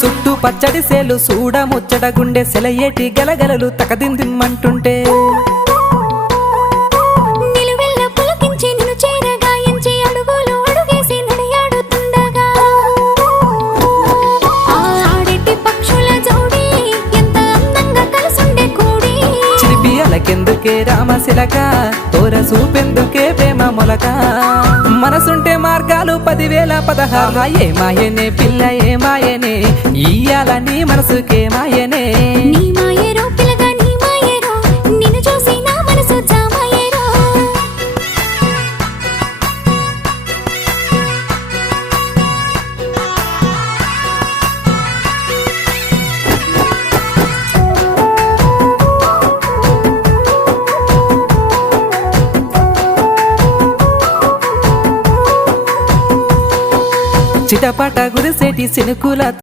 చుట్టూ పచ్చడి సేలు చూడ ముచ్చట గుండె సెలయేటి గలగలలు తకదిందిమ్మంటుంటే కెందుకే రామశిలక తోర చూపెందుకే ప్రేమ మొలక మనసుంటే మార్గాలు 10,016 ఏ మాయనే పిల్ల ఏ మాయనే ఇయ్యాల నీ మనసుకే మాయనే నీ మాయరో పిల్లగా నీ మాయరో నిన్ను చూసి నా మనసు జామాయరో చిటపట గురిసేటి సినుకుల